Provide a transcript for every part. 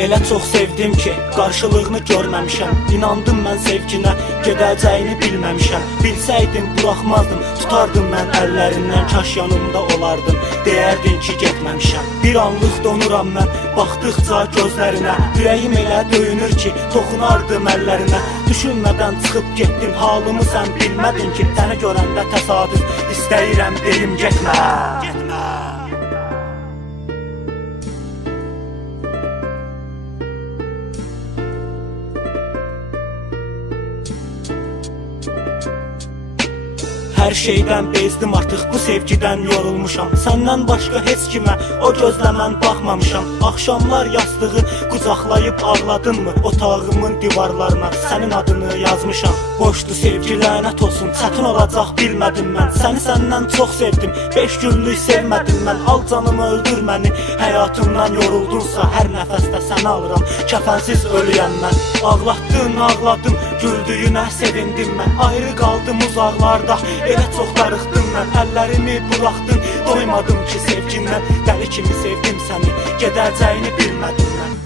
Elə çox sevdim ki, qarşılığını görməmişəm. İnandım mən sevginə, gedəcəyini bilməmişəm. Bilsəydim buraxmazdım, tutardım mən əllərindən. Kaş yanımda olardın, deyərdin ki, getməmişəm. Bir anlıq donuram mən, baxdıqca gözlərinə. Ürəyim elə döyünür ki, toxunardım əllərinə. Düşünmədən çıxıb getdin, halımı sən bilmədin ki, səni görəndə təsadüf, istəyirəm deyim getmə. Getmə. Hər şeydən bezdim artıq, bu sevgidən yorulmuşam. Səndən başqa heç kimə o gözlə mən baxmamışam. Axşamlar yastığı qucaqlayıb ağladınmı? Otağımın divarlarına sənin adını yazmışam. Boşdu sevgi, lənət olsun, çətin olacaq bilmədim mən. Səni səndən çox sevdim, 5 günlük sevmədim mən. Al canımı, öldür məni, həyatımdan yoruldunsa hər nəfəsdə səni alıram, kəfənsiz ölüyəm mən. Ağlatdın, ağladım, güldüyünə sevindim mən. Ayrı qaldım uzaqlarda, elə çox darıxdım mən. Əllərimi buraxdın, doymadım ki sevgindən. Dəli kimi sevdim səni, gedəcəyini bilmədim mən.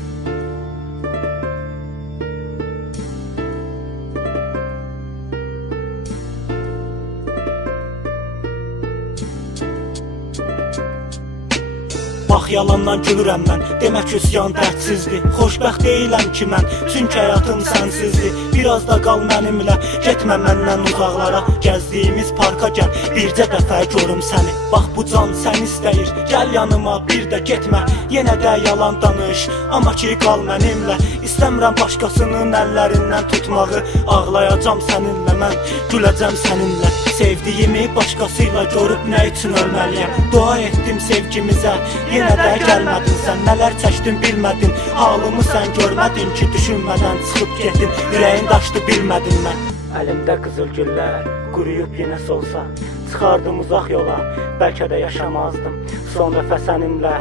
Bax yalandan gülürəm mən, demək üsyan dərdsizdir. Xoşbəxt deyiləm ki mən, çünki həyatım sənsizdir. Biraz da qal mənimlə, getmə məndən uzaqlara. Gəzdiyimiz parka gəl, bircə dəfə görüm səni. Bax bu can səni istəyir, gəl yanıma, bir də getmə. Yenə də yalan danış, amma ki qal mənimlə. İstəmirəm başqasının əllərindən tutmağı. Ağlayacam səninlə mən, güləcəm səninlə. Sevdiyimi başqasıyla görüb nə üçün ölməliyəm? Dua etdim sevgimizə, yenə də gəlmədin sən. Nələr çəkdin bilmədin, halımı sən görmədin ki, düşünmədən çıxıb getdin. Ürəyin daşdı bilmədin mən. Əlimdə qızıl güllər, quruyub yenə solsa, çıxardım uzaq yola, bəlkə də yaşamazdım. Son dəfə səninlə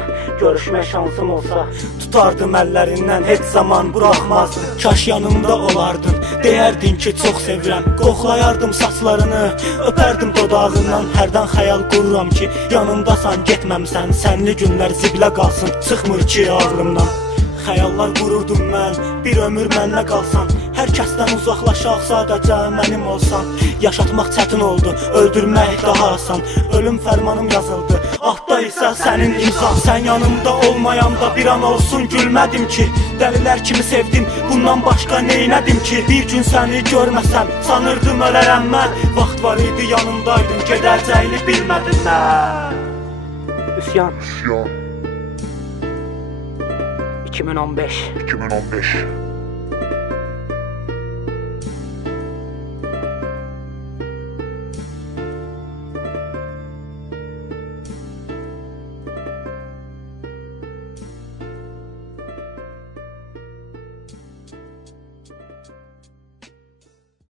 görüşmək şansım olsa, tutardım əllərindən, heç zaman buraxmazdım. Kaş yanımda olardın, deyərdin ki, çox sevirəm. Qoxlayardım saçlarını, öpərdim dodağından. Hərdən xəyal qururam ki, yanımdasan, getməmsən. Sənli günlər ziblə qalsın, çıxmır ki ağlımdan. Xəyallar qururdum mən, bir ömür mənlə qalsan. Hər kəsdən uzaqlaşaq, sadəcə mənim olsan. Yaşatmaq çətin oldu, öldürmək daha asan. Ölüm fərmanım yazıldı, altda isə sənin imzan. Sən yanımda olmayanda bir an olsun gülmədim ki. Dəlilər kimi sevdim, bundan başqa neynədim ki? Bir gün səni görməsəm, sanırdım ölərəm mən. Vaxt var idi yanımdaydın, gedəcəyini bilmədim mən. Üsyan 2015